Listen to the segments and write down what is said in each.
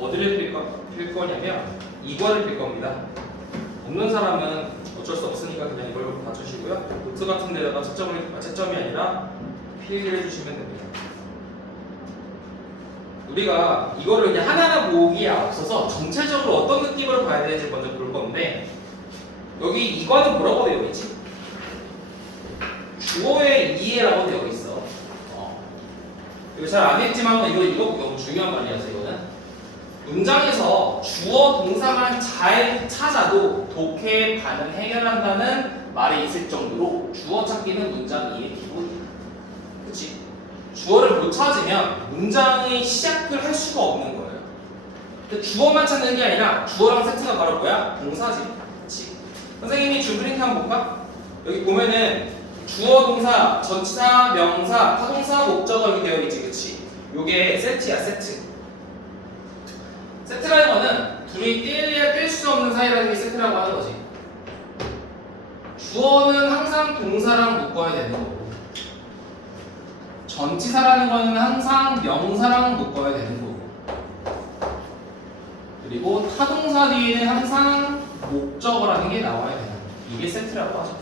어디를 필 거냐면 이거를 필 겁니다. 없는 사람은 어쩔 수 없으니까 그냥 이걸로 봐주시고요. 노트 같은 데다가 채점이 아니라 필기를 해주시면 됩니다. 우리가 이거를 그냥 하나하나 보기에 앞서서 전체적으로 어떤 느낌으로 봐야 되는지 먼저 볼 건데, 여기 이거는 뭐라고 되어 있지? 주어의 이해라고 되어 있어. 이거 잘 안 했지만 이거 너무 중요한 말이라서 이거는 문장에서 주어 동사만 잘 찾아도 독해 반응 해결한다는 말이 있을 정도로 주어 찾기는 문장 이해 기본이야. 그치? 주어를 못 찾으면 문장의 시작을 할 수가 없는 거예요. 근데 주어만 찾는 게 아니라 주어랑 세트가 바로 뭐야? 동사지. 그치? 선생님이 줄 프린트 한번 볼까? 여기 보면은 주어, 동사, 전치사, 명사, 타동사, 목적어 이렇게 되어 있지, 그치? 요게 세트야, 세트. 세트라는 거는 둘이 뗄래야 뗄 수 없는 사이라는 게 세트라고 하는 거지. 주어는 항상 동사랑 묶어야 되는 거고, 전치사라는 거는 항상 명사랑 묶어야 되는 거고, 그리고 타동사 뒤에는 항상 목적어라는 게 나와야 되는 거고, 이게 세트라고 하죠.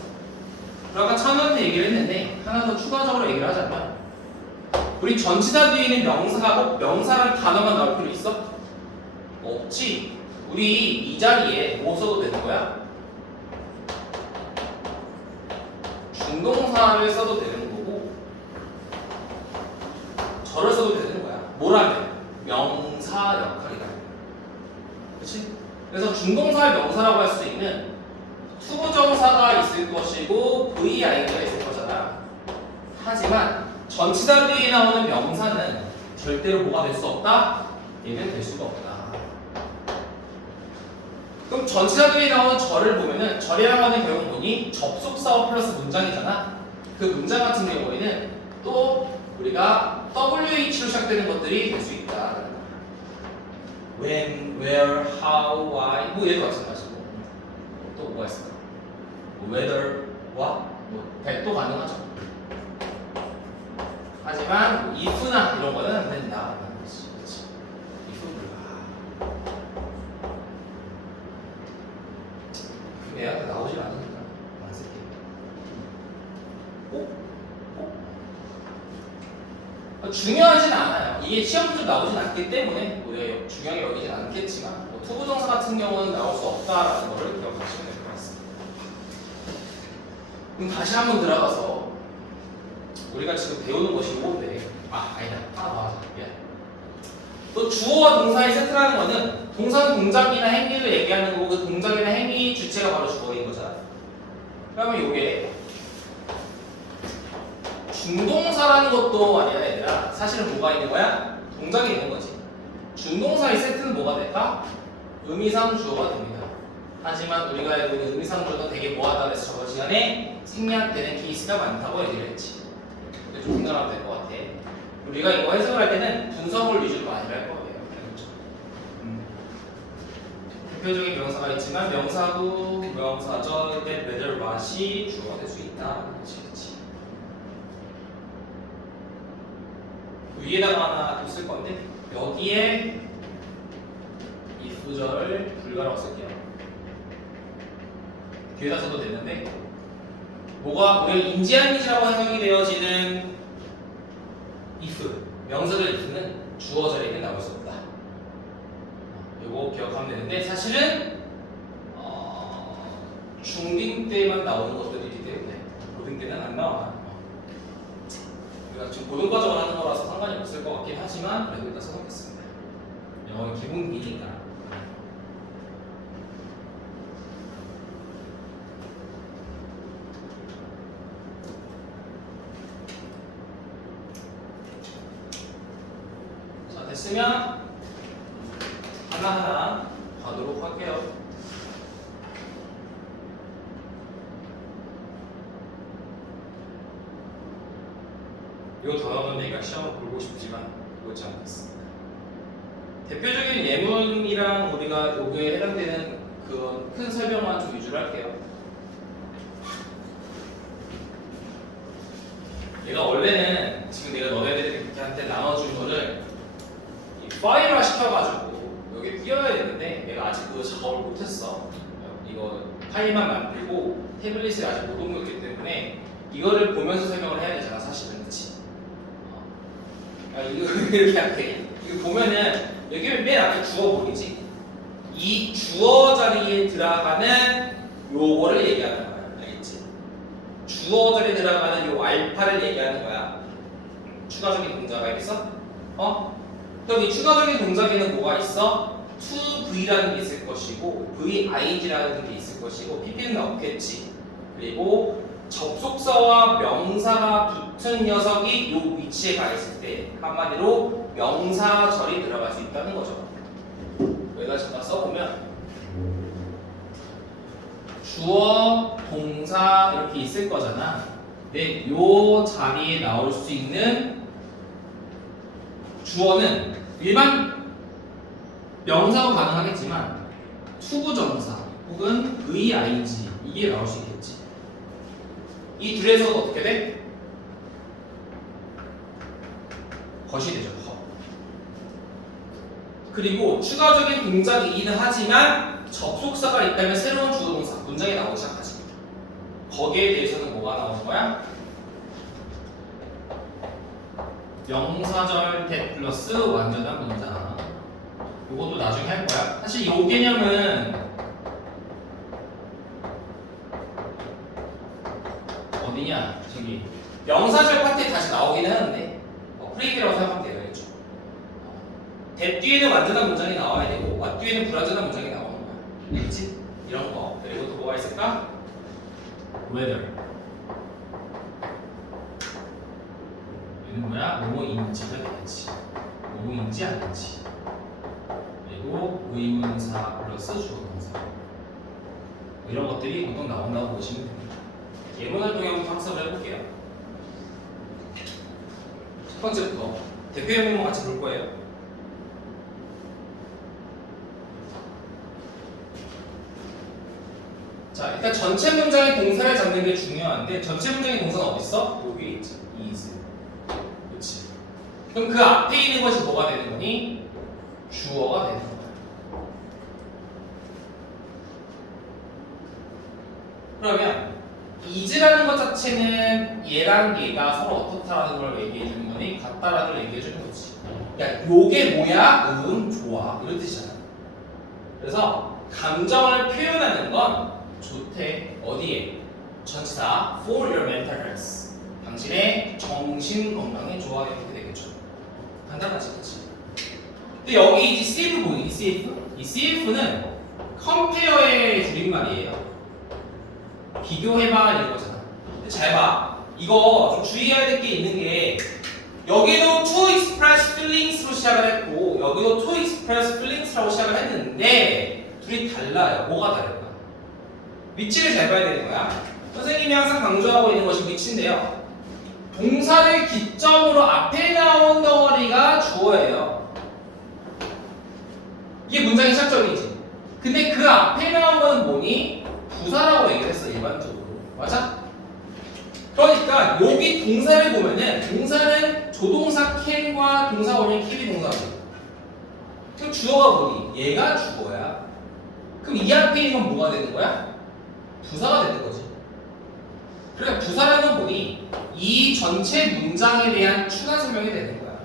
아까 찬우한테 얘기를 했는데 하나 더 추가적으로 얘기를 하자면, 우리 전치사 뒤에는 명사가 꼭 명사라는 단어만 나올 필요 있어? 없지. 우리 이 자리에 뭐 써도 되는 거야? 중동사를 써도 되는 거고, 저를 써도 되는 거야. 뭐라면? 명사 역할이다. 그치? 그래서 중동사를 명사라고 할 수 있는 투부정사가 있을 것이고 VI가 있을 거잖아. 하지만 전치사 뒤에 나오는 명사는 절대로 뭐가 될 수 없다? 얘는 될 수가 없다. 그럼 전치사 뒤에 나오는 절을 보면은, 절이라고 하는 결국 뭐니? 접속사어 플러스 문장이잖아. 그 문장 같은 경우에는 또 우리가 WH로 시작되는 것들이 될 수 있다. When, where, how, why 뭐 얘도 마찬가지고, 또 뭐가 있을까? whether, what, 뭐 that도 가능하죠. 하지만 if나 이런 거는 안 된다. 그렇지. if 불가. 얘가 나오질 않으니까 안 쓸게. 중요하진 않아요. 이게 시험 문제 나오진 않기 때문에 우리가 중요하게 여기진 않겠지만, 뭐 투부정사 같은 경우는 나올 수 없다라는 거를 기억하시면 될 것 같습니다. 그럼 다시 한번 들어가서 우리가 지금 배우는 것이 이건데, 아니다. 하나 더 하자. 미안. 또 주어와 동사의 세트라는 거는 동사는 동작이나 행위를 얘기하는 거고, 그 동작이나 행위 주체가 바로 주어인 거잖아. 그러면 이게 중동사라는 것도 아니야 얘들아. 사실은 뭐가 있는 거야? 동작이 있는 거지. 중동사의 세트는 뭐가 될까? 의미상 주어가 됩니다. 하지만 우리가 알고 있는 의미상 주어는 되게 뭐하다 그래서 저번 시간에 생략되는 케이스가 많다고 얘기를 했지. 근데 좀 생각하면 될 것 같아. 우리가 이거 해석을 할 때는 분석을 위주로 많이 할 거예요. 대표적인 명사가 있지만 명사구, 명사절, that, whether, what이 주어가 될 수 있다. 그렇지. 위에다가 하나 쓸 건데, 여기에 if절 불가라고 쓸게요. 뒤에다 써도 되는데, 뭐가 우리가 인지한이라고 해석이 되어지는 if, 명사절 if는 주어 자리에는 나올 수 없다. 이거 기억하면 되는데, 사실은 중딩 때만 나오는 것들이기 때문에 고등 때는 안 나와. 우리가 지금 고등 과정을 하는 거라서 상관이 없을 것 같긴 하지만 그래도 일단 써놓겠습니다. 영어는 기본기니까. 자, 됐으면 하나하나 가도록 할게요. 이 단어는 내가 시험을 보고 싶지만 보지 않겠습니다. 대표적인 예문이랑 우리가 여기에 해당되는 그 큰 설명만 좀 위주로 할게요. 얘가 원래는 지금 내가 너네들한테 나눠준 거를 이 파일화 시켜가지고 띄워야 되는데 내가 아직 그 작업을 못했어. 이거 파일만 만들고 태블릿에 아직 못 옮겼기 때문에 이거를 보면서 설명을 해야 되잖아, 사실은. 그치? 이거 이렇게 할게. 이거 보면은 여기 맨 앞에 주어 보이지? 이 주어 자리에 들어가는 요거를 얘기하는 거야. 알겠지? 주어 자리에 들어가는 요 알파를 얘기하는 거야. 추가적인 동작 알겠어? 그럼 이 추가적인 동작에는 뭐가 있어? to v라는 게 있을 것이고 vig라는 게 있을 것이고 pp는 없겠지. 그리고 접속사와 명사가 붙은 녀석이 요 위치에 가 있을 때 한마디로 명사절이 들어갈 수 있다는 거죠. 여기다 잠깐 써보면 주어, 동사 이렇게 있을 거잖아. 근데 요 자리에 나올 수 있는 주어는 일반 명사도 가능하겠지만 투부정사 혹은 ving 이게 나올 수 있겠지. 이 둘에서도 어떻게 돼? 것이 되죠. 것. 그리고 추가적인 동작이기는 하지만 접속사가 있다면 새로운 주어동사 문장이 나오기 시작하지. 거기에 대해서는 뭐가 나오는 거야? 명사절 that 플러스 완전한 문장. 이것도 나중에 할 거야. 사실 이 개념은 어디냐? 저기 명사절 파트에 다시 나오기는 하는데 프레임이라고 생각하면 되겠죠. that 뒤에는 완전한 문장이 나와야 되고 what 뒤에는 불완전한 문장이 나오는 거야. 알겠지? 이런 거. 그리고 또 뭐가 있을까? whether. 얘는 뭐야? 뭐뭐인지가 되겠지. 뭐뭐인지 아닌지. 그리고 의문사 플러스 주어동사. 이런 것들이 보통 나온다고 보시면 됩니다. 예문 활동형부터 학습을 해볼게요. 첫 번째부터 대표 예문만 같이 볼 거예요. 자, 일단 전체 문장의 동사를 잡는 게 중요한데 전체 문장의 동사는 어디 있어? 여기 있지. is. 그렇지. 그럼 그 앞에 있는 것이 뭐가 되는 거니? 주어가 되는 거야. 그러면 is라는 것 자체는 얘랑 얘가 서로 어떻다라는 걸 얘기해 주는 거니? 같다라는 걸 얘기해 주는 거지. 야, 요게 뭐야? 좋아. 이런 뜻이잖아. 그래서 감정을 표현하는 건 좋대. 어디에? 전치사 for your mental health. 당신의 정신 건강에 좋아. 이렇게 되겠죠. 간단하지, 그치? 근데 여기 이 CF 보이니? CF? 이 CF는 compare의 줄임말이에요. 비교해봐 이런 거잖아. 근데 잘 봐. 이거 좀 주의해야 될 게 있는 게 여기도 to express feelings로 시작을 했고 여기도 to express feelings라고 시작을 했는데 둘이 달라요. 뭐가 다를까? 위치를 잘 봐야 되는 거야. 선생님이 항상 강조하고 있는 것이 위치인데요. 동사를 기점으로 앞에 나온 덩어리가 주어예요. 이게 문장의 시작점이지. 근데 그 앞에 나온 건 뭐니? 부사라고 얘기를 했어, 일반적으로. 맞아? 그러니까 여기 동사를 보면은 동사는 조동사 can과 동사 원형 can이 동사고 그럼 주어가 뭐니? 얘가 주어야. 그럼 이 앞에 있는 건 뭐가 되는 거야? 부사가 되는 거지. 그러니까 부사라는 건 뭐니? 이 전체 문장에 대한 추가 설명이 되는 거야.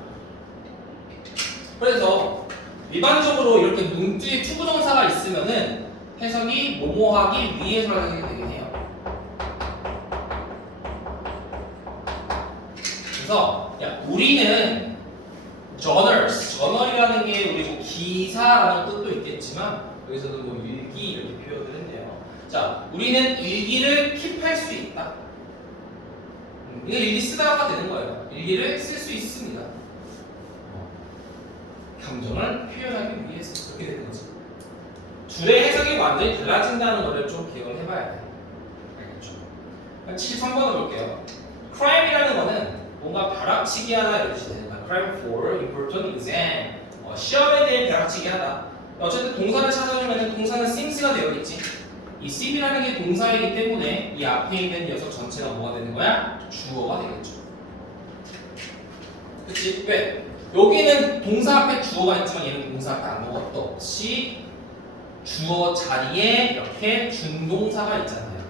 그래서 일반적으로 이렇게 문뒤에 투부정사가 있으면은 해석이 뭐뭐하기 위해서라는 게 되긴 해요. 그래서 야, 우리는 저널이라는 게 우리 뭐 기사라는 뜻도 있겠지만 여기서도 뭐 일기 이렇게 표현을 했네요. 자, 우리는 일기를 킵할 수 있다. 이거 일기 쓰다가 되는 거예요. 일기를 쓸 수 있습니다. 감정을 표현하기 위해서 그렇게 되는 거지. 둘의 해석이 완전히 달라진다는 거를 좀 기억을 해봐야 돼. 알겠죠? 73번을 볼게요. crime이라는 거는 뭔가 벼락치기 하다 이런 뜻이 되는 거야. crime for important exam. 시험에 대해 벼락치기 하다. 어쨌든 동사를 찾아주면 동사는 sims가 되어 있지. 이 sim이라는 게 동사이기 때문에 이 앞에 있는 녀석 전체가 뭐가 되는 거야? 주어가 되겠죠. 그치? 왜? 여기는 동사 앞에 주어가 있지만 얘는 동사 앞에 아무것도 없이 주어 자리에 이렇게 준동사가 있잖아요.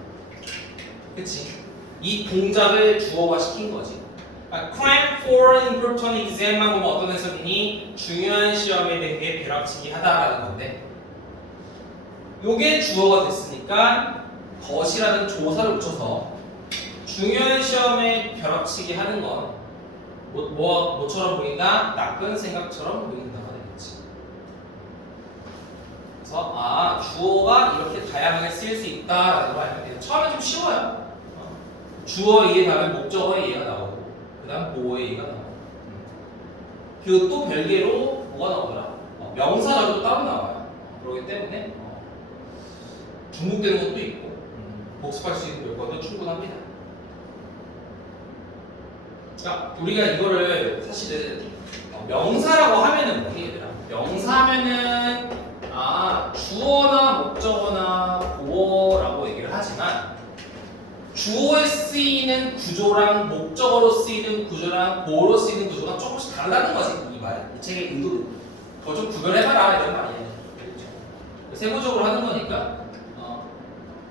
그치? 이 동작을 주어화 시킨 거지. cram for an important exam만 보면 어떤 해석이니? 중요한 시험에 대해 벼락치기 하다라는 건데 요게 주어가 됐으니까 것이라는 조사를 붙여서 중요한 시험에 벼락치기 하는 건 뭐처럼 보인다? 나쁜 생각처럼 보인다가 되겠지. 그래서 주어가 이렇게 다양하게 쓰일 수 있다라는 걸 알게 돼요. 처음에 좀 쉬워요. 주어 이해 다음에 목적어의 이해가 나오고 그 다음 보어의 이해가 나오고 그리고 또 별개로 뭐가 나오더라? 명사절도 따로 나와요. 그렇기 때문에 중복되는 것도 있고 복습할 수 있는 요건도 충분합니다. 그러니까 우리가 이거를 사실은 명사라고 하면은 뭐니 얘들아? 명사면은 주어나 목적어나 보어라고 얘기를 하지만 주어에 쓰이는 구조랑 목적어로 쓰이는 구조랑 보어로 쓰이는 구조가 조금씩 다르다는 거지. 이 책의 의도는 그거 좀 구별해봐라 이런 말이에요. 세부적으로 하는 거니까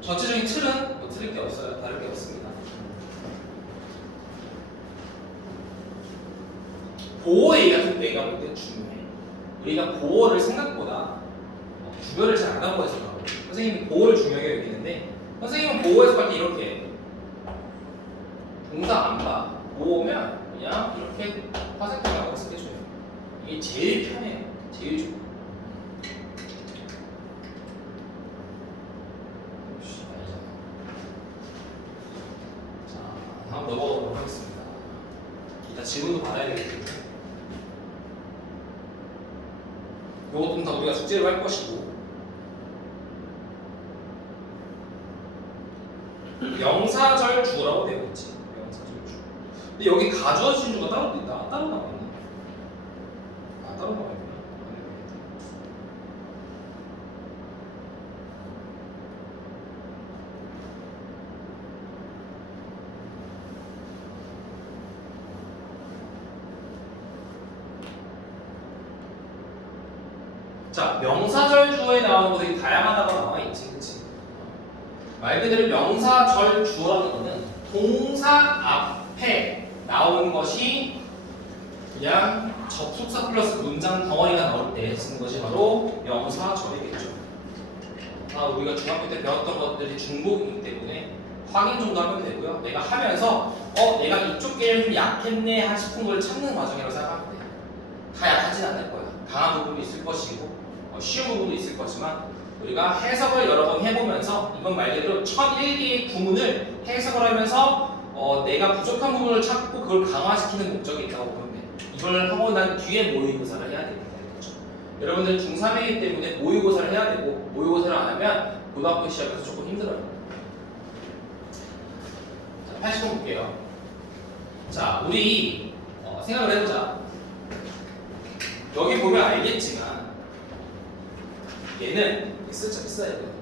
전체적인 틀은 뭐 틀릴 게 없어요. 다를 게 없습니다. 보어 얘기가 좀 내가 볼 때 중요해. 우리가 보어를 생각보다 구별을 잘 안 하고 해서 선생님이 보어를 중요하게 여기는데 선생님은 보어 해석할 때 이렇게 동사 안 봐. 보어면 그냥 이렇게 화살표라고 해석해줘요. 이게 제일 편해요. 제일 좋아. 자, 다음 넘어가도록 하겠습니다. 일단 질문도 받아야 되기 때문에 이것도 다 우리가 숙제로 할 것이고 명사절 주어라고 되어 있지. 명사절 주. 근데 여기 가주어 주어가 따로 있다. 따로 나와 있네. 따로 나와 있구나. 자, 명사절 주어에 나오는 것들이 다양하다고 나와 있지, 그치? 말 그대로 명사절 주어라는 거는 동사 앞에 나오는 것이 그냥 접속사 플러스 문장 덩어리가 나올 때 쓰는 것이 바로 명사절이겠죠. 우리가 중학교 때 배웠던 것들이 중복이기 때문에 확인 정도 하면 되고요. 내가 하면서 내가 이쪽 게임이 좀 약했네 싶은 걸 찾는 과정이라고 생각하면 돼요. 다 약하진 않을 거야. 강한 부분도 있을 것이고 쉬운 부분도 있을 거지만 우리가 해석을 여러 번 해보면서 이건 말 그대로 1001개의 구문을 해석을 하면서 내가 부족한 부분을 찾고 그걸 강화시키는 목적이 있다고 보면 돼. 이걸 하고 난 뒤에 모의고사를 해야 됩니다. 그렇죠? 여러분들 중3이기 때문에 모의고사를 해야 되고 모의고사를 안 하면 고등학교 시작해서 조금 힘들어요. 자, 80번 볼게요. 자, 우리 생각을 해보자. 여기 보면 알겠지만 얘는 X자 써야 되거든요.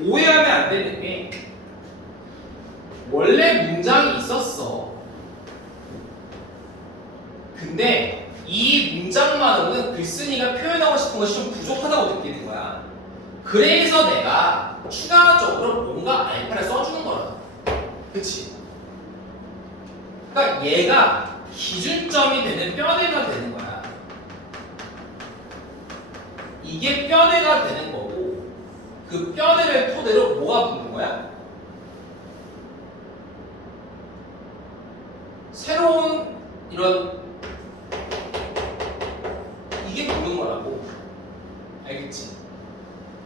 오해하면 안 되는 게 원래 문장이 있었어. 근데 이 문장만으로는 글쓴이가 표현하고 싶은 것이 좀 부족하다고 느끼는 거야. 그래서 내가 추가적으로 뭔가 알파를 써주는 거야. 그치? 그러니까 얘가 기준점이 되는 뼈대가 되는 거야. 이게 뼈대가 되는 거고 그 뼈대를 토대로 뭐가 붙는 거야? 새로운 이런 이게 붙는 거라고. 알겠지?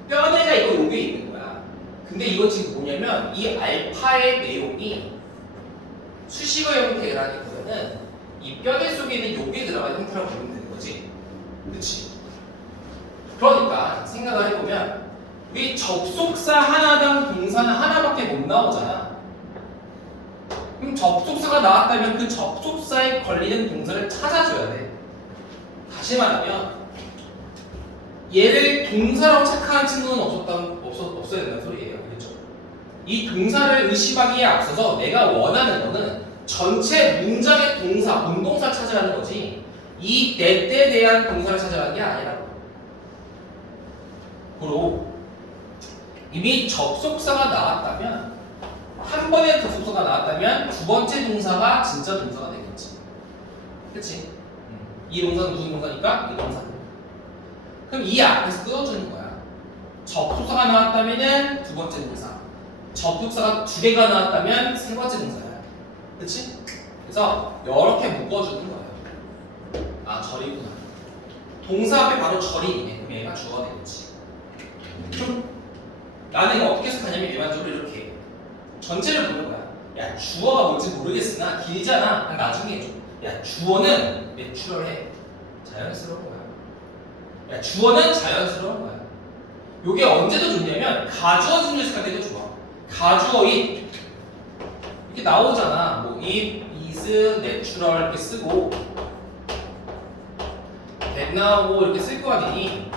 뼈대가 이거 여기에 있는 거야. 근데 이거 지금 뭐냐면 이 알파의 내용이 수식어 형태라기보다는 이 뼈대 속에 있는 요게 들어간 형태라고 보면 되는 거지. 그렇지? 그러니까 생각을 해보면 우리 접속사 하나당 동사는 하나밖에 못 나오잖아. 그럼 접속사가 나왔다면 그 접속사에 걸리는 동사를 찾아줘야 돼. 다시 말하면 얘를 동사라고 착각한 친구는 없어야 된다는 소리예요. 그렇죠? 이 동사를 의심하기에 앞서서 내가 원하는 거는 전체 문장의 동사, 운동사 찾으라는 거지 이 때에 대한 동사를 찾으라는 게 아니라고. 그리고 이미 접속사가 나왔다면 한 번의 접속사가 나왔다면 두 번째 동사가 진짜 동사가 되겠지. 그치? 이 동사는 무슨 동사니까? 이 동사. 그럼 이 앞에서 끊어주는 거야. 접속사가 나왔다면은 두 번째 동사. 접속사가 두 개가 나왔다면 세 번째 동사야. 그치? 그래서 이렇게 묶어주는 거예요. 아, 절이구나. 동사 앞에 바로 절이 있네. 그럼 얘가 주어가 되겠지. 그럼 나는 이거 어떻게 해석하냐면 일반적으로 이렇게 전체를 보는 거야. 야, 주어가 뭔지 모르겠으나 길잖아. 그냥 나중에 해줘. 야, 주어는 내추럴해. 자연스러운 거야. 야, 주어는 자연스러운 거야. 요게 언제도 좋냐면 가주어 준비했을 때도 좋아. 가주어 it 이렇게 나오잖아. 뭐 it is natural 이렇게 쓰고 that 나오고 이렇게 쓸 거 아니니.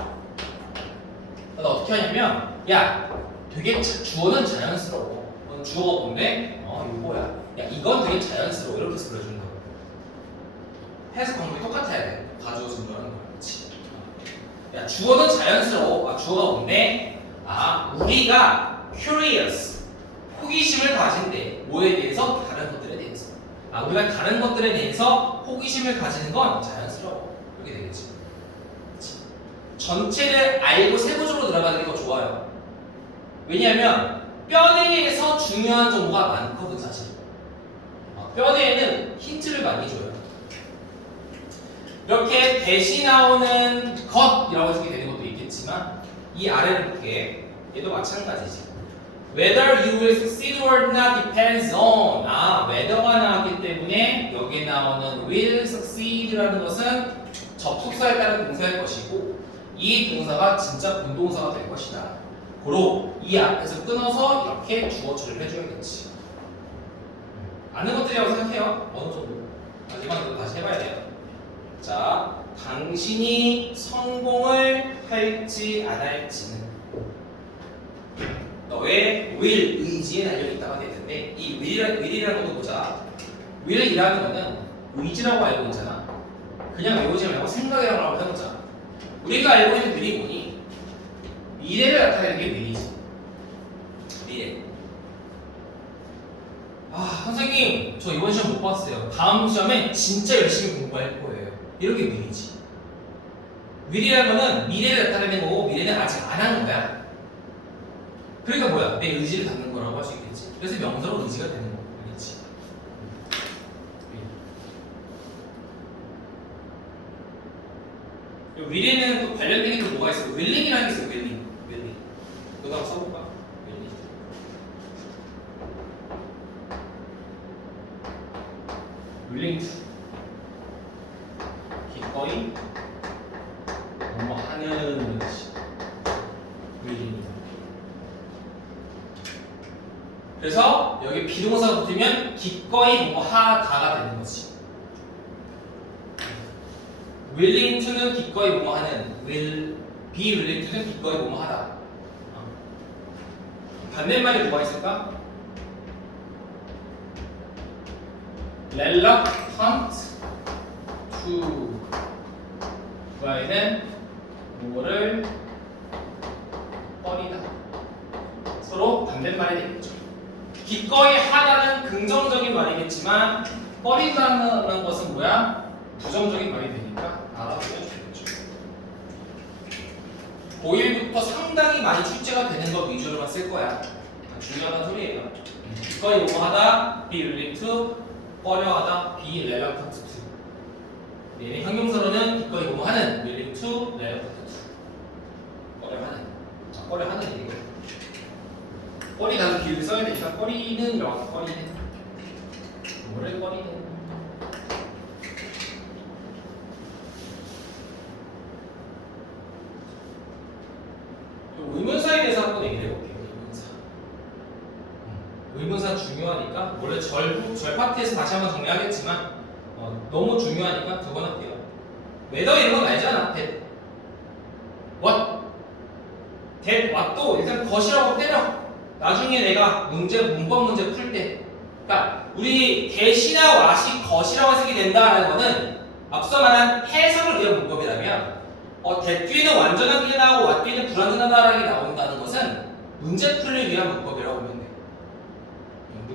나 어떻게 하냐면 야, 되게 주어는 자연스러워. 주어가 뭔데? 이거야. 야, 이건 되게 자연스러워. 이렇게 불러주는 거야. 해석 방법이 똑같아야 돼. 가주어 준비하는 거야. 그렇지? 야, 주어는 자연스러워. 아, 주어가 뭔데? 아, 우리가 curious, 호기심을 가진대. 뭐에 대해서? 다른 것들에 대해서. 아, 우리가 다른 것들에 대해서 호기심을 가지는 건 자연스러워. 이렇게 되겠지. 그치? 전체를 알고 세부적으로 들어가는 게 더 좋아요. 왜냐하면 뼈대에서 중요한 정보가 많거든, 사실. 뼈대에는 힌트를 많이 줘요. 이렇게 대시 나오는 것이라고 해석이 되는 것도 있겠지만 이 아래를 볼게. 얘도 마찬가지지. Whether you will succeed or not depends on. 아, whether가 나왔기 때문에 여기에 나오는 will succeed라는 것은 접속사에 따른 동사일 것이고 이 동사가 진짜 본동사가 될 것이다. 고로 이 앞에서 끊어서 이렇게 주어 처리를 해줘야겠지. 아는 것들이라고 생각해요. 어느 정도. 마지막으로 다시 해봐야 돼요. 자, 당신이 성공을 할지 안 할지는 너의 will, 의지에 달려있다가 되는데 이 will이라는 것도 보자. will이라는 거는 의지라고 알고 있잖아. 그냥 외우지 말고 생각이라고 해보자. 우리가 알고 있는 will이 뭐니? 미래를 나타내는 게 will이지. 미래. 아, 선생님 저 이번 시험 못 봤어요. 다음 시험엔 진짜 열심히 공부할 거예요. 이렇게 will이지. will이라는 거는 미래를 나타내는 거고 미래는 아직 안 한 거야. 그러니까 뭐야? 내 의지를 담는 거라고 할 수 있겠지. 그래서 명사로 의지가 되는 거. 그렇지. will에는 또 관련된 게 또 뭐가 있어? willing이라는 게 있어. willing. 너도 한번 써볼까? willing to 기꺼이 뭐뭐 하는 것이 willing. 그래서 여기 비동사가 붙으면 기꺼이 뭐뭐 하다가 되는 거지. willing to는 기꺼이 뭐뭐 하는, be willing to는 기꺼이 뭐뭐 하다. 반대말이 뭐가 있을까? reluctant to 그와에는 뭐를 꺼리다. 서로 반대말이 되겠죠. 기꺼이 하다는 긍정적인 말이겠지만 꺼린다는 것은 뭐야? 부정적인 말이 되니까 알아보면 되겠죠. 고1부터 상당히 많이 출제가 되는 것 위주로만 쓸 거야. 중요한 소리예요. 기꺼이 뭐하다, be willing to, 꺼려하다, be reluctant to. 얘네 형용사로는 기꺼이 뭐하는, willing to, reluctant to. 꺼려하는 얘기고. 꺼리다는 비율을 써야 되니까 꺼리는 명확히 꺼리는. 뭐를 꺼리는? 의문사에 대해서 한번 얘기를 해볼게요. 의문사 중요하니까 원래 절 파트에서 다시 한번 정리하겠지만 너무 중요하니까 두 번 할게요. whether 이런 건 알잖아. that, what 왓도 일단 것이라고 때려. 나중에 내가 문법 문제 풀 때. 그러니까 우리 대시나 왓이 것이라고 쓰게 된다는 거는 앞서 말한 해석을 위한 문법이라면 대 뒤에는 완전하게 나오고 왓 뒤에는 불완전하게 나온다는 것은 문제 풀이를 위한 문법이라고 보면 돼요.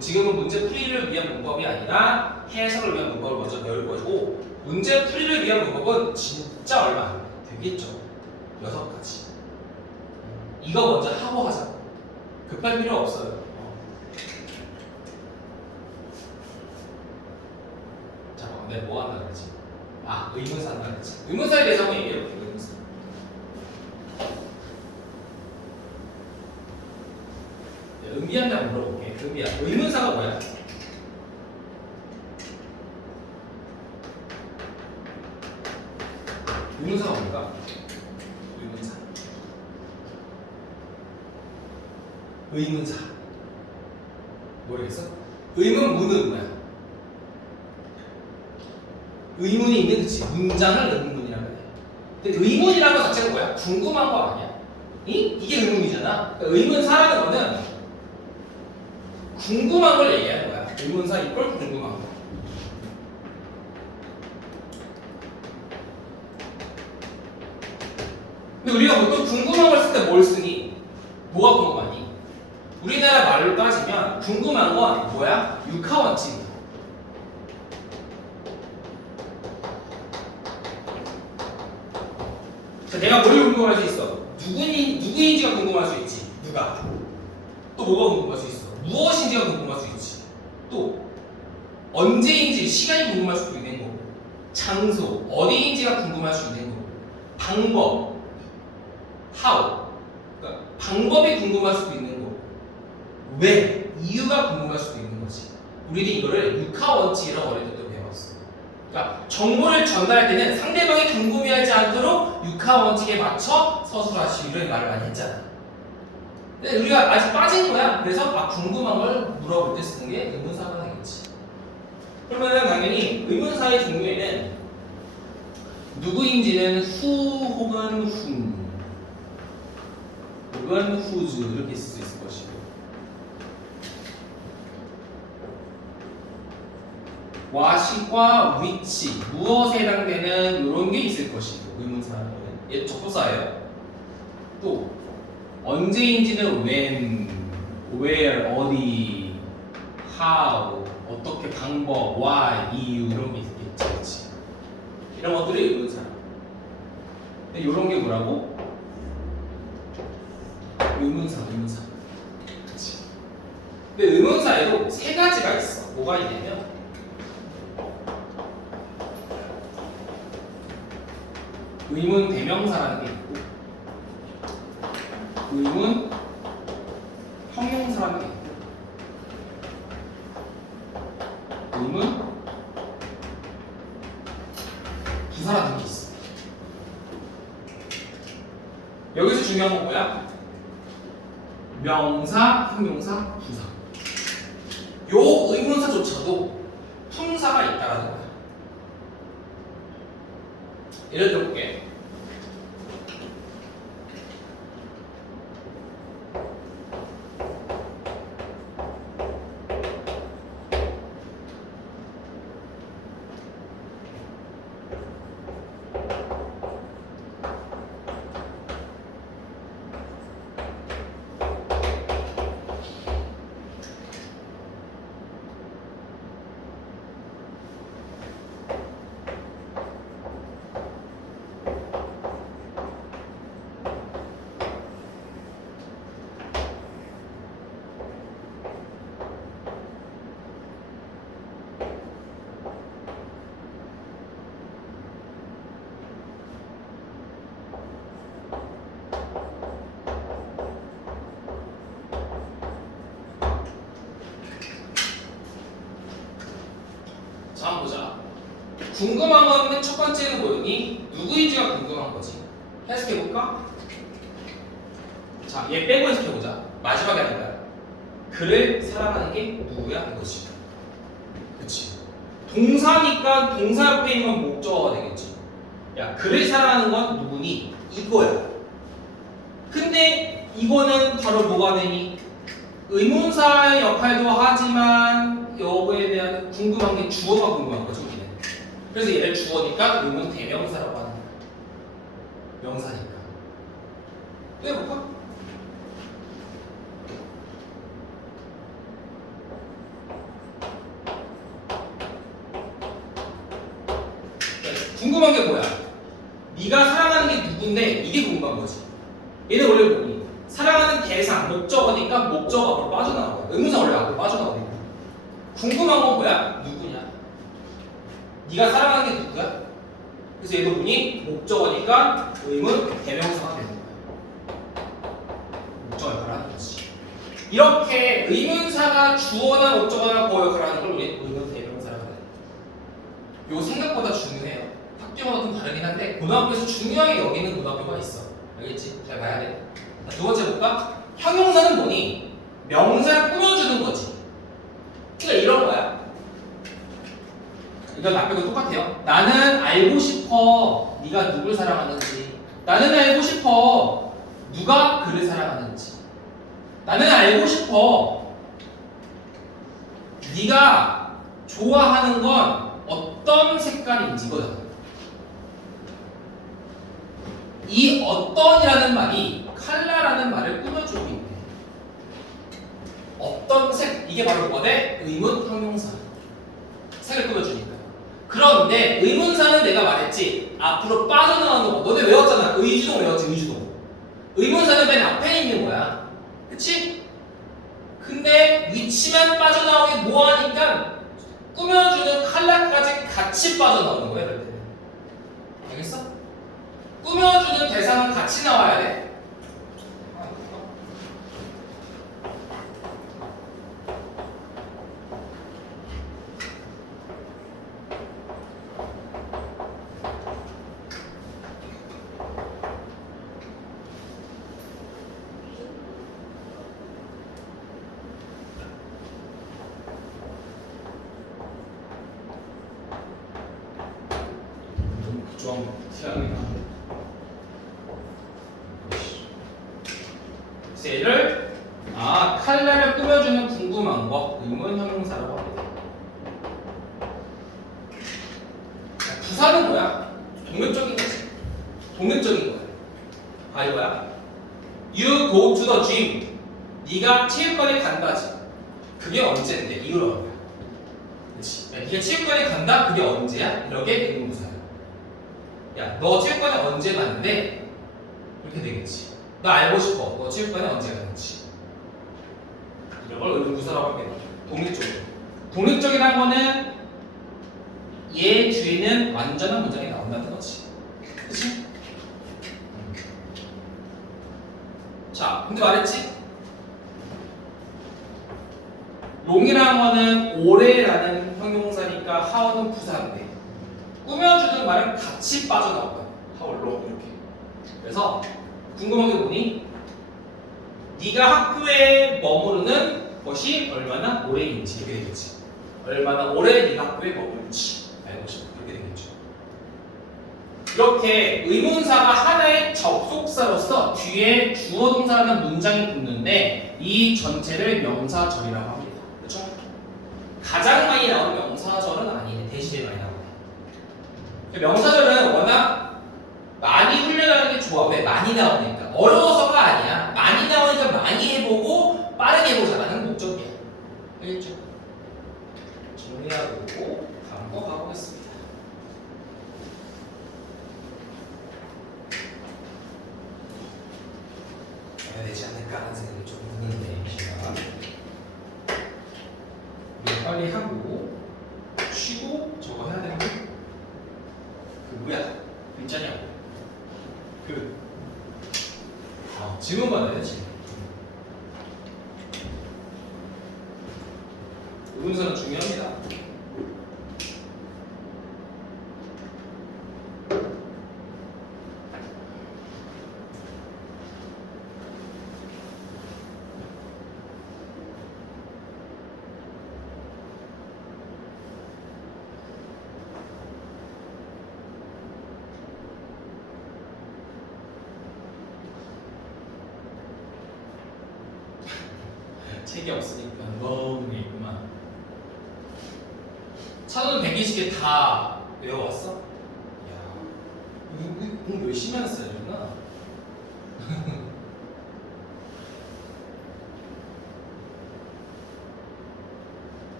지금은 문제 풀이를 위한 문법이 아니라 해석을 위한 문법을 먼저 배울 거고 문제 풀이를 위한 문법은 진짜 얼마 안 되겠죠. 6가지. 이거 먼저 하고 하자. 급할 필요 없어요. 잠깐만, 내가 뭐 한다 그랬지? 의문사 한다 그랬지. 의문사에 대해서 한번 얘기해 볼게요. 의문사. 의미한다 물어볼게. 의문사가 뭐야? 의문사가 뭘까? 의문사. 모르겠어? 의문문은 뭐야? 의문이 있는 그치? 문장을 의문이라고 해. 근데 의문이라는 것 자체가 뭐야? 궁금한 거 아니야? 이게 의문이잖아. 그러니까 의문사라는 거는 궁금한 걸 얘기하는 거야. 의문사 이걸 궁금한 거. 근데 우리가 보통 궁금한 걸 쓸 때 뭘 쓰니? 뭐가 궁금하니? 우리나라 말로 따지면 궁금한 건 뭐야? 육하원칙이야. 자, 내가 뭘 궁금할 수 있어? 누구인지가 궁금할 수 있지. 누가? 또 뭐가 궁금할 수 있어? 무엇인지가 궁금할 수 있지. 또 언제인지 시간이 궁금할 수도 있는 거고, 장소 어디인지가 궁금할 수 있는 거고, 방법 how 그러니까 방법이 궁금할 수도 있는 거고, 왜 이유가 궁금할 수도 있는 거지. 우리는 이거를 육하원칙이라고 어릴 때도 배웠어. 그러니까 정보를 전달할 때는 상대방이 궁금해하지 않도록 육하원칙에 맞춰 서술하시오 이런 말을 많이 했잖아. 근데 우리가 아직 빠진 거야. 그래서 궁금한 걸 물어볼 때 쓰는 게 의문사가 되겠지. 그러면 당연히 의문사의 종류에는 누구인지는 who 혹은 whom 혹은 whose 이렇게 쓸 수 있을 것이고, what과 which 무엇에 해당되는 이런 게 있을 것이고, 의문사는 얘 접속사예요. 또 언제인지는 when, where, 어디, how, 어떻게, 방법, why, 이유 이런 게 있겠지, 그치? 이런 것들이 의문사. 근데 이런 게 뭐라고? 의문사. 그치? 근데 의문사에도 3가지가 있어. 뭐가 있냐면 의문 대명사라는 게 있고, 의문 형용사라는 게 있고, 의문 부사라는 게 있어. 여기서 중요한 건 뭐야? 명사, 형용사, 부사. 요 의문사조차도 품사가 있다라는 거야. 예를 들어볼게. 자, 한번 보자. 궁금한 건 첫 번째는 뭐니? 누구인지가 궁금한 거지. 해석해볼까? 자, 얘 빼고 해석해보자. 마지막에 하는 거야. 그를 사랑하는 게 누구야? 이거지. 그치? 동사니까 동사 옆에 있는 건 목적어가 되겠지. 야, 그를 사랑하는 건 누구니? 이거야. 근데 이거는 바로 뭐가 되니? 의문사의 역할도 하지만 여기에 대한 궁금한 게 주어가 궁금한 거죠, 우리는. 그래서 얘를 주어니까 의문 대명사라고 하는 거야. 명사니까. 또 해볼까? 궁금한 게 뭐야? 네가 사랑하는 게 누군데 이게 궁금한 거지. 얘는 원래 뭐니? 사랑하는 대상, 목적어니까 목적어 앞으로 빠져나온 거야. 의문사 원래 앞으로 빠져나오니까. 궁금한 건 뭐야? 누구냐? 네가 사랑하는 게 누구야? 그래서 얘도 뭐니? 목적어니까 의문 대명사가 되는 거야. 목적어 역할을 하는 거지. 이렇게 의문사가 주어나 목적어나 보어 역할을 하는 걸 우리 의문 대명사라고 해요. 이거 생각보다 중요해요. 학교마다 좀 다르긴 한데 고등학교에서 중요하게 여기는 고등학교가 있어. 알겠지? 잘 봐야 돼. 자, 두 번째 볼까? 형용사는 뭐니? 명사를 꾸며주는 거지. 그러니까 이런 거야. 이건 앞에도 똑같아요. 나는 알고 싶어 네가 누굴 사랑하는지. 나는 알고 싶어 누가 그를 사랑하는지. 나는 알고 싶어 네가 좋아하는 건 어떤 색깔인지거든. 이 어떤이라는 말이 컬러라는 말을 꾸며주고 있네. 어떤 색, 이게 바로 뭐가 돼? 의문 형용사. 색을 꾸며주니까. 그런데 의문사는 내가 말했지 앞으로 빠져나가는 거. 너네 외웠잖아. 의주동 외웠지. 의주동. 의문사는 맨 앞에 있는 거야. 그치? 근데 위치만 빠져나오기 뭐하니까 꾸며주는 컬러까지 같이 빠져나오는 거야. 이럴 때는. 알겠어? 꾸며주는 대상은 같이 나와야 돼. 좀 시간이 얘를 컬러를 꾸며주는 궁금한 거 의문 형용사라고 합니다. 부사는 뭐야? 동력적인 거지. 동력적인 거야. 이거야. You go to the gym. 네가 체육관에 간다지. 그게 언제인데? 이유로 한 거야. 그렇지. 네가 체육관에 간다? 그게 언제야? 이렇게 의문부사야. 야, 너 체육관에 언제 갔는데? 이렇게 되겠지. 나 알고 싶어. 너 체육관에 언제 갔는지. 이런 걸 의문부사라고 합니다. 독립적으로. 독립적이라는 거는 얘 뒤에는 완전한 문장이 나온다는 거지. 그치? 자, 근데 말했지? 롱이라는 거는 오래라는 형용사니까 하워는 부사인데 꾸며주는 말은 같이 빠져나올 거야. 하워, 롱 이렇게. 그래서 궁금한 게 뭐니? 네가 학교에 머무르는 것이 얼마나 오래인지 이렇게 되겠지. 얼마나 오래 네가 학교에 머무를지 알고 싶어. 이렇게 되겠죠. 이렇게 의문사가 하나의 접속사로서 뒤에 주어 동사라는 문장이 붙는데 이 전체를 명사절이라고 합니다. 그렇죠? 가장 많이 나오는 명사절은 아니네. 대신에 많이 나오네. 명사절은 워낙 많이 훈련하는 게 좋아. 왜? 많이 나오니까. 어려워서가 아니야. 많이 나오니까 많이 해보고 빠르게 해보자라는 목적이야. 알겠죠? 정리하고 다음 거 가보겠습니다. 해야 되지 않을까 하는 생각이 좀 드는데 제가 빨리 하고 쉬고 저거 해야 되는 그 뭐야? 있잖냐고. 질문 받아야 돼, 질문. 의문사는 중요합니다. 책이 없으니까 너무 게 있구만. 찬호는 120개 다 외워왔어? 야, 이거 공부 열심히 하는 스타일이구나.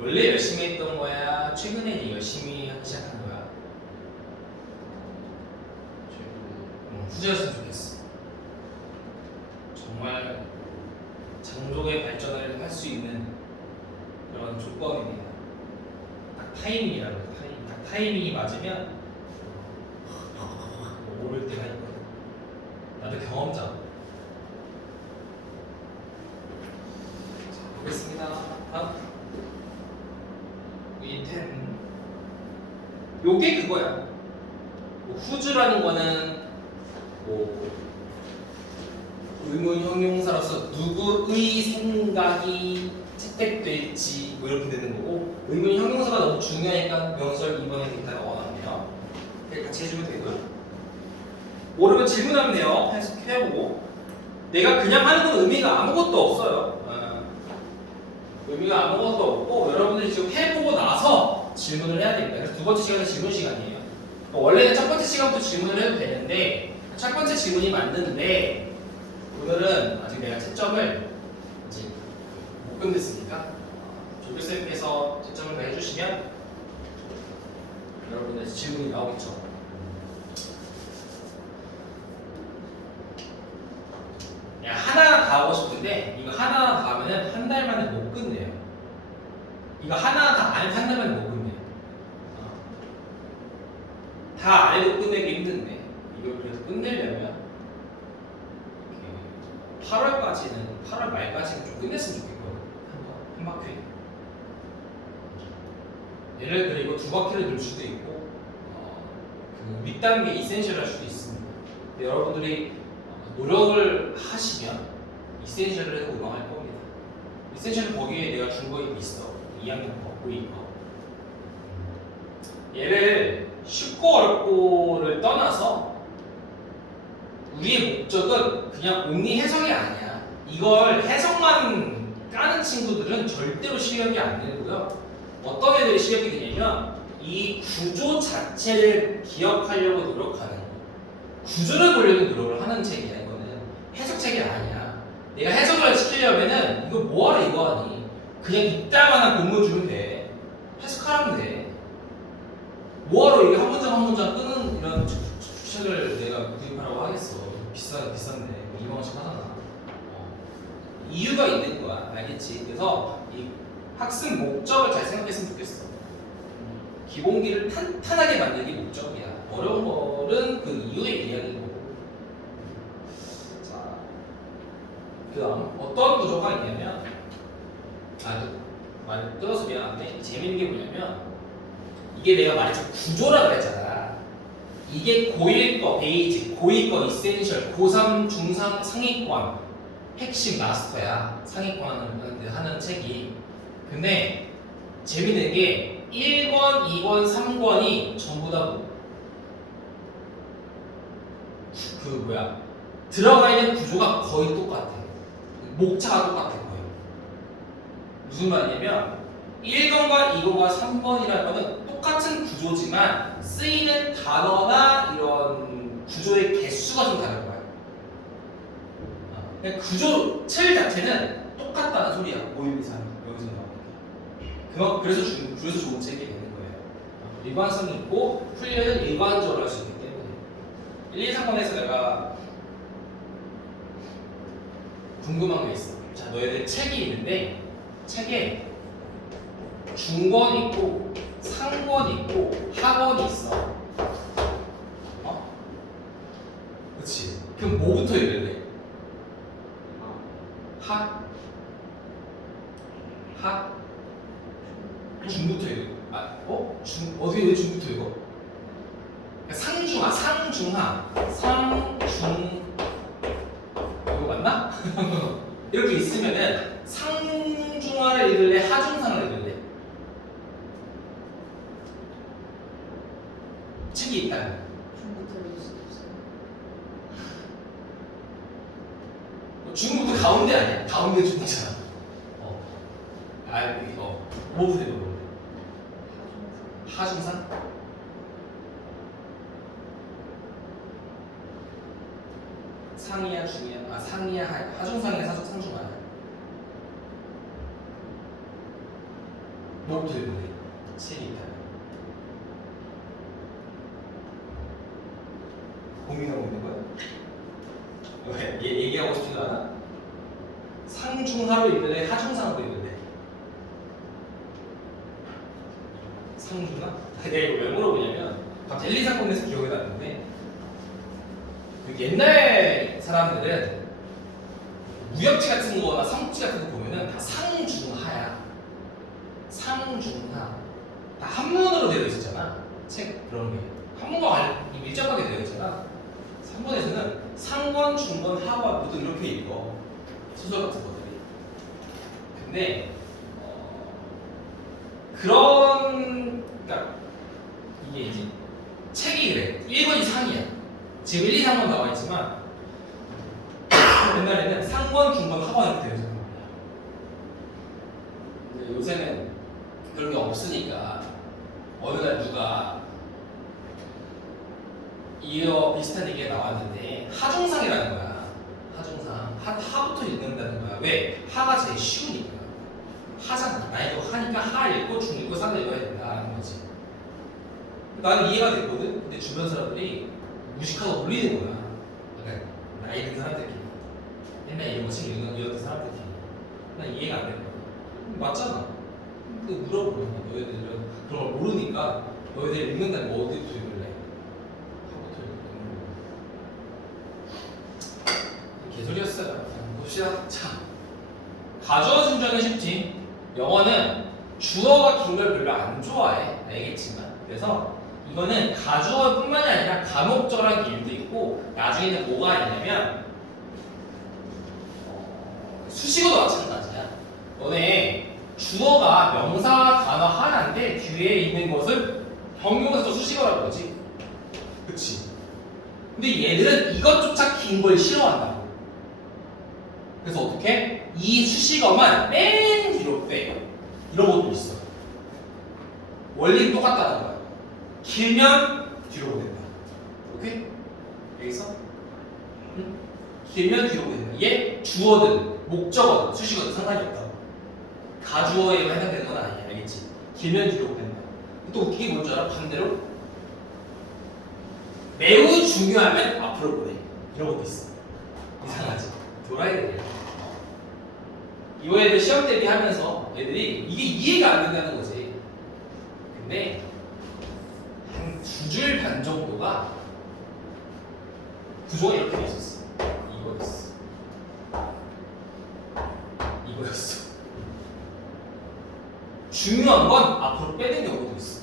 원래 열심히 했던 거야? 최근에 열심히 하기 시작한 거야? 후자였으면 좋겠어. 정말 장족의 발전을 할 수 있는 그런 조건입니다. 딱 타이밍이라고 해요. 딱 타이밍이 맞으면 오를 때가 있거든. 나도 경험자고. 자, 보겠습니다. 다음 위템. 요게 그거야. 후주라는 거는 의문 형용사로서 누구의 생각이 채택될지 뭐 이렇게 되는 거고, 의문 형용사가 너무 중요하니까 명설 2번에 이따가 원하면 같이 해주면 되고요. 모르면 질문하면 돼요. 해석해보고. 내가 그냥 하는 건 의미가 아무것도 없어요. 의미가 아무것도 없고 여러분들이 지금 해보고 나서 질문을 해야 됩니다. 그래서 두 번째 시간은 질문 시간이에요. 원래는 첫 번째 시간부터 질문을 해도 되는데 첫 번째 질문이 맞는데 오늘은 아직 내가 채점을 이제 못 끝냈으니까 조교쌤께서 채점을 다 해주시면 여러분들 질문이 나오겠죠. 그냥 하나 다 하고 싶은데 이거 하나 다 하면은 한 달 만에 못 끝내요. 이거 하나 다 안 해도 한 달 만에 못 끝내요. 다 안 해도 끝내기 힘든데 이걸 그래도 끝내려면 8월까지는 8월 말까지는 좀 끝냈으면 좋겠거든. 한 바퀴. 얘를 그리고 두 바퀴를 돌 수도 있고 그 윗단계 이센셜 할 수도 있습니다. 근데 여러분들이 노력을 하시면 이센셜을 해도 우방할 겁니다. 이센셜은 거기에 내가 준 거에 있어. 2학년 거, 고2 거. 얘를 쉽고 어렵고를 떠나서 우리의 목적은 그냥 온리 해석이 아니야. 이걸 해석만 까는 친구들은 절대로 실력이 안 되고요. 어떤 애들이 실력이 되냐면 이 구조 자체를 기억하려고 노력하는 거. 구조를 보려고 노력을 하는 책이야. 이거는 해석책이 아니야. 내가 해석을 시키려면은 이거 뭐하러 이거 하니? 그냥 이따만한 본문 주면 돼. 해석하라면 돼. 뭐하러 이게 한 문장 한 문장 끄는 이런 책을 내가 구입하라고 하겠어. 비싼데 2만 원씩 하잖아. 이유가 있는 거야. 알겠지? 그래서 이 학습 목적을 잘 생각했으면 좋겠어. 기본기를 탄탄하게 만들기 목적이야. 어려운 거는 그 이후에 이야기인 거고. 자, 그다음 어떤 구조가 있냐면 말 끊어서 미안한데 재밌는 게 뭐냐면 이게 내가 말했죠. 구조라 그랬잖아. 이게 고1 거 베이직, 고2 거 이센셜, 고3 중상 상위권 핵심 마스터야. 상위권 하는 책이. 근데 재밌는 게 1권, 2권, 3권이 전부 다 들어가 있는 구조가 거의 똑같아. 목차가 똑같아 거의. 무슨 말이냐면 1권과 2권과 3권이라는 거는 똑같은 구조지만 쓰이는 단어나 이런 구조의 개수가 좀 다른 거야. 그냥 구조 체 자체는 똑같다는 소리야. 고1 이상 여기서 나오는 게. 그래서 좋은 책이 되는 거예요. 일관성이 있고 훈련은 일관적으로 할 수 있기 때문에 1, 2, 3권에서 내가 궁금한 게 있어. 자, 너희들 책이 있는데 책에 중권 있고 상권 있고 하권이 있어. 그렇지. 그럼 뭐부터 읽을래? 중부터 읽어. 어떻게 왜 중부터 읽어? 상중하. 이거 맞나? 이렇게 있으면은 상중하를 읽을래? 하중상을 읽을래? 책이 있다면 중부터 읽을 수도 있어요. 중부터 가운데 아니야? 가운데 중이잖아. 뭐부터 해볼래? 하중상? 상이야 중이야? 상이야 하중상이야 상중하야? 뭐부터 해볼래? 책이 있다. 고민하고 있는 거야? 왜? 얘기하고 싶지도 않아? 상중하로 있는데 하중상으로 있는데 상중하? 내가 이거 왜 물어보냐면 갑자기 1, 2 사건에서 기억이 났는데 그 옛날 사람들은 무역지 같은 거나 삼국지 같은 거 보면은 다 상중하야. 상중하 다 한문으로 되어 있었잖아. 책 그런 게 한문과 밀접하게 되어 있잖아. 3번에서는 상권, 중권, 하권 모두 이렇게 읽어. 소설 같은 것들이. 근데 그러니까 이게 이제 책이 그래. 1권이 상이야. 지금 1, 2, 3권 나와 있지만 옛날에는 상권, 중권, 하권 이렇게 되어 있었단 말이야. 근데 요새는 그런 게 없으니까 어느 날 누가 이어 비슷한 얘기가 나왔는데 하중상이라는 거야. 하중상. 하부터 읽는다는 거야. 왜? 하가 제일 쉬우니까. 하잖아. 나이도 하니까 하 읽고 중 읽고 상 읽어야 된다는 거지. 나는 이해가 됐거든. 근데 주변 사람들이 무식하고 놀리는 거야. 그러니까 나이 든 사람들끼리. 옛날 이런 거 책 읽었던 사람들끼리. 난 이해가 안 되는 거야. 맞잖아. 그 물어보면 너희들은 그런 걸 모르니까 너희들이 읽는다면 뭐 어디부터 읽을래? 하부터 읽는 거. 개소리였어요. 봅시다. 자, 가주어 중정이 쉽지. 영어는 주어가 긴 걸 별로 안 좋아해. 알겠지만. 그래서 이거는 가주어뿐만이 아니라 가목절한 길도 있고 나중에는 뭐가 있냐면 수식어도 마찬가지야. 너네 주어가 명사, 단어 하나인데 뒤에 있는 것을 형용사적 수식어라고 그러지. 그치? 근데 얘들은 이것조차 긴 걸 싫어한다고. 그래서 어떻게? 이 수식어만 맨 뒤로 빼. 이런 것도 있어. 원리는 똑같다는 거야. 길면 뒤로 보낸다. 오케이? 여기서? 응? 길면 뒤로 보낸다. 얘 주어든 목적어든 수식어든 상관이 없다고. 가주어에 해당되는 건 아니야. 알겠지? 길면 뒤로 보낸다. 또 웃긴 게 뭔지 알아? 반대로 매우 중요하면 앞으로 보내. 이런 것도 있어. 이상하지? 도라이들이야. 이 애들 시험 대비하면서 애들이 이게 이해가 안 된다는 거지. 근데 한 2줄 반 정도가 구조가 이렇게 돼 있었어. 이거였어. 이거였어. 중요한 건 앞으로 빼는 경우도 있어.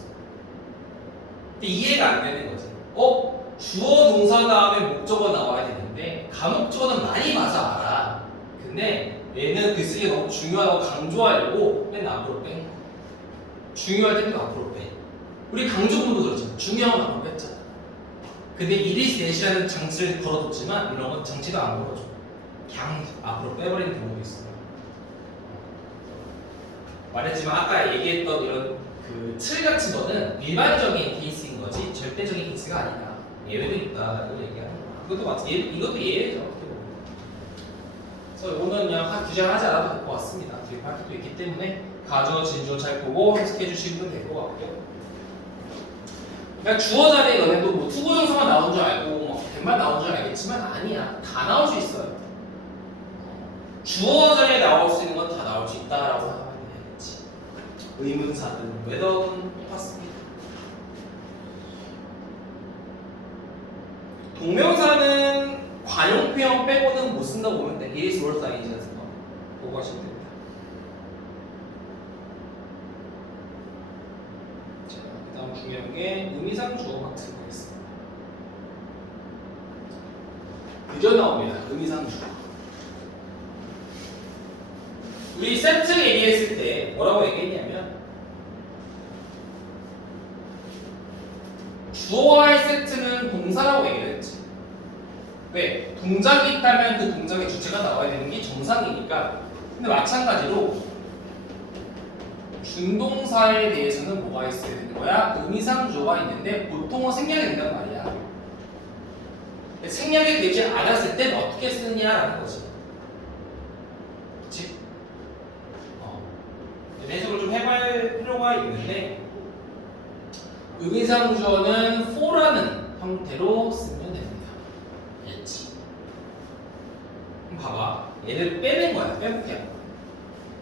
근데 이해가 안 되는 거지. 주어 동사 다음에 목적어 나와야 되는데 가목적어는 많이 맞아 알아. 근데 얘는 글쓰기가 너무 중요하다고 강조하려고 맨날 앞으로 뺀 거야. 중요할 때도 앞으로 빼. 우리 강조문도 그렇잖아. 중요한 건 앞으로 뺐잖아. 근데 이리스 넷이라는 장치를 걸어뒀지만 이런 건 장치도 안 걸어줘. 그냥 앞으로 빼버리는 경우도 있어. 말했지만 아까 얘기했던 이런 그 틀 같은 거는 일반적인 케이스인 거지 절대적인 케이스가 아니다. 예외도 있다고 얘기하는 거야. 이것도 맞지. 이것도 예외죠. 어떻게 보면. 그래서 이거는 그냥 규제하지 않아도 될 것 같습니다. 뒤에 파트도 있기 때문에 가주어, 진주어 잘 보고 해석해 주시면 될 것 같고요. 그러니까 주어 자리에 너네도 뭐 투고정사만 나온 줄 알고 뭐 백만 나온 줄 알겠지만 아니야. 다 나올 수 있어요. 주어 자리에 나올 수 있는 건 다 나올 수 있다라고 생각하면 되겠지. 의문사든 웨더든 똑같습니다. 동명사는 관용 표현 빼고는 못 쓴다고 보면 돼. is, was, is 같은 거 보고 하시면 됩니다. 자, 그 다음 중요한 게 의미상 주어 같은 거 있습니다. 그저 나옵니다. 의미상 주어. 우리 세트 얘기했을 때 뭐라고 얘기했냐면 주어와의 세트는 동사라고 얘기를 했지. 왜? 동작이 있다면 그 동작의 주체가 나와야 되는 게 정상이니까. 근데 마찬가지로 준동사에 대해서는 뭐가 있어야 되는 거야? 의미상주어가 있는데 보통은 생략이 된단 말이야. 생략이 되지 않았을 땐 어떻게 쓰느냐라는 거지. 그치? 해석을 좀 해볼 필요가 있는데 의미상주어는 for라는 형태로 쓰면 됩니다. 알겠지? 그럼 봐봐. 얘를 빼는 거야. 빼볼게요.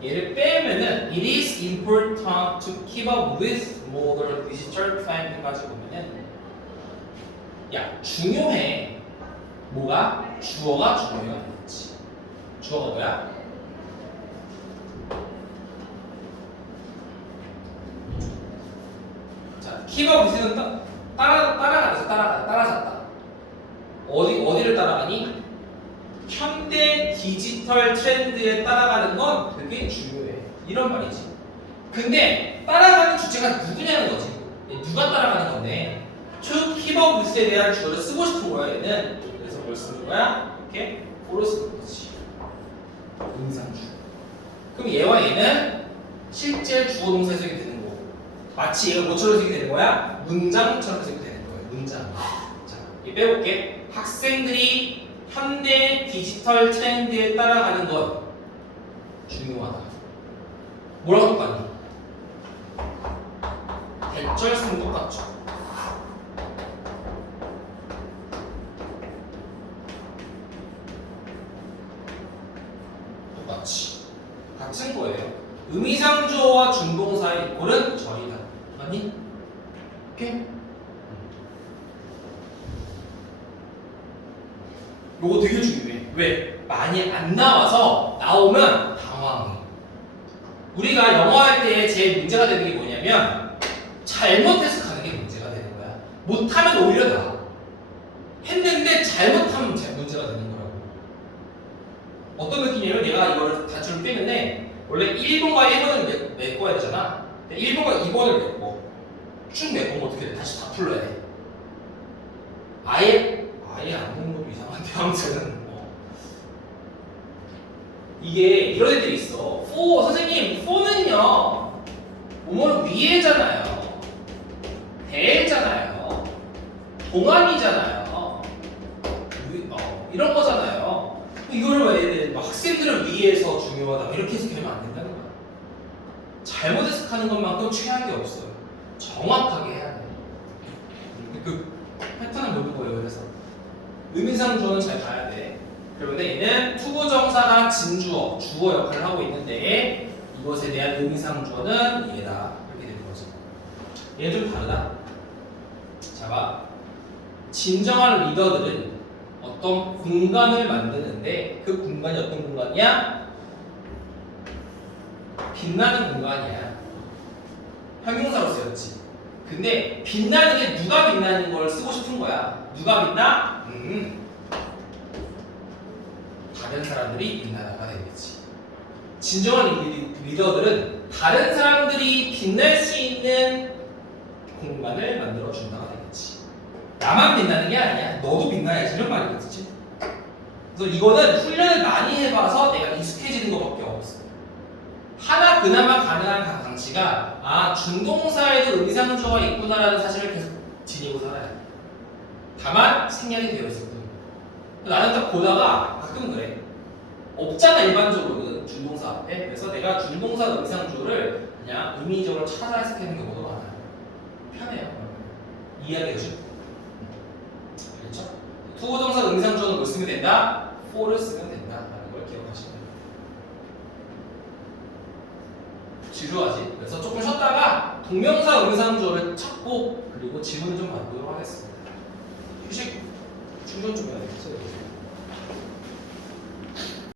얘를 빼면은 it is important to keep up with modern digital trend까지 보면은 야 중요해. 뭐가? 주어가 중요해야 되겠지. 주어가 뭐야? 자, keep up with는 따라잡다. 어디를 따라가니? 현대 디지털 트렌드에 따라가는 건 되게 중요해. 이런 말이지. 근데 따라가는 주체가 누구냐는 거지. 누가 따라가는 건데 to keep up with에 대한 주어를 쓰고 싶은 거야 얘는. 그래서 뭘 쓰는 거야? 이렇게 for를 쓰는 거지. 의미상주. 그럼 얘와 얘는 실제 주어 동사 해석이 되는 거고 마치 얘가 뭐처럼 해석이 되는 거야? 문장처럼 해석이 되는 거예요. 문장. 자, 이 빼볼게. 학생들이 현대 디지털 트렌드에 따라가는 것 중요하다. 뭐랑 똑같니? 대절승 똑같죠. 똑같이 같은 거예요. 의미상주어와 준동사의 이꼴은 절이다. 맞니? 오케이? 요거 되게 중요해. 왜? 많이 안 나와서 나오면 당황해. 우리가 영어 할 때 제일 문제가 되는 게 뭐냐면 잘못 해석하는 게 문제가 되는 거야. 못하면 오히려 나아. 했는데 잘못하면 문제가 되는 거라고. 어떤 느낌이냐면 내가 이거를 단추를 빼는데 원래 1번과 1번을 메꿔야 되잖아. 1번과 2번을 메꿔. 쭉 메꾸면 어떻게 돼? 다시 다 풀러야 돼. 아예 안 보는 것도 이상한데 아무튼 이게 이런 애들이 있어. for 선생님 for는요 뭐뭐는 위에잖아요, 대잖아요, 동안이잖아요, 이런 거잖아요. 이거를 왜 막 학생들을 위해서 중요하다 이렇게 해석하면 안 된다는 거야. 잘못 해석하는 것만큼 최악이 없어요. 정확하게 해야 돼. 그 패턴을 보는 거예요. 그래서 의미상 주어는 잘 봐야 돼. 그런데 얘는 투부정사가 진주어, 주어 역할을 하고 있는데 이것에 대한 의미상 주어는 얘다. 이렇게 되는 거죠. 얘는 좀 달라. 자 봐. 진정한 리더들은 어떤 공간을 만드는데 그 공간이 어떤 공간이야? 빛나는 공간이야. 형용사로 쓰였지. 근데 빛나는 게 누가 빛나는 걸 쓰고 싶은 거야. 누가 빛나? 다른 사람들이 빛나다가 되겠지. 진정한 리더들은 다른 사람들이 빛날 수 있는 공간을 만들어 준다가 되겠지. 나만 빛나는 게 아니야. 너도 빛나야지. 이런 말이겠지. 그래서 이거는 훈련을 많이 해봐서 내가 익숙해지는 것밖에 없어. 하나 그나마 가능한 방치가 준동사에도 의미상주어가 있구나라는 사실을 계속 지니고 살아야 돼. 다만 생략이 되어 있을 뿐. 나는 딱 보다가 가끔 그래. 없잖아 일반적으로는 준동사 앞에. 그래서 내가 준동사 의미상주어를 그냥 의미적으로 찾아 해석하는 경우도 많아요. 편해요. 이해하기가 쉽고. 그렇죠? 투부정사 의미상주어는 뭘 쓰면 된다? for를 쓰면 된다라는 걸 기억하시면 됩니다. 지루하지? 그래서 조금 쉬었다가 동명사 의미상주어를 찾고 그리고 질문을 좀 받도록 하겠습니다. 휴식 충전 좀 해야겠어요.